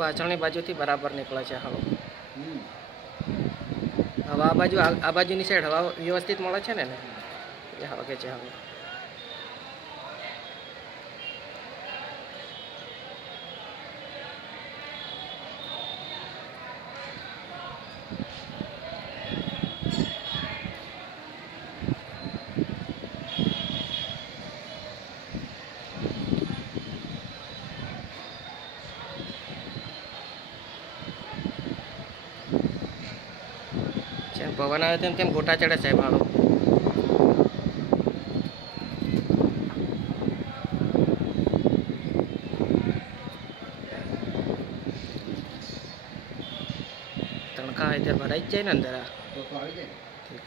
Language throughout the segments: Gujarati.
પાછળની બાજુથી બરાબર નીકળે છે હવા. હવા આ બાજુ, આ બાજુની સાઈડ હવા વ્યવસ્થિત મળે છે ને? એ કે છે હવા જેમ પવન આવે તેમ તેમ ગોટા ચડે સાહેબ હોય ત્યારે ભરાઈ જ જાય ને અંદર આ. ઠીક આ તો એમ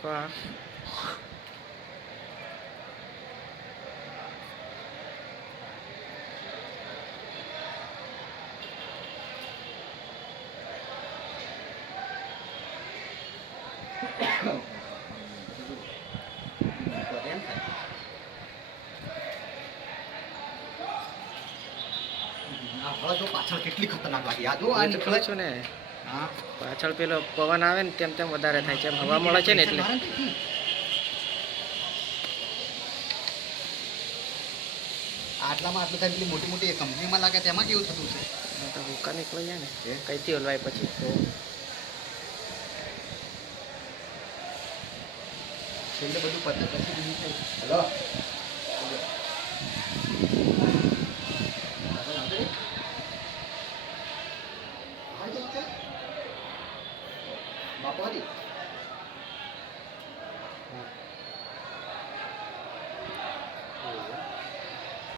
થાય. આ હવા જો પાછળ કેટલી ખતરનાક લાગી. આ જો આ આ નીકળે નીકળે ને. હા. પાછળ પેલો પવન આવે ને તેમ તેમ વધારે થાય છે. હવા મળે છે ને એટલે. આટલામાં આટલું થાય પેલી મોટી મોટી કંપનીમાં લાગે તેમાં કેવું થતું છે? તો ભૂકા નીકળી જાય ને? કઈથી હલવાય પછી? તો છેલ્લે બધું પતે પછી બીજું કઈ હેલો બાપુ હરી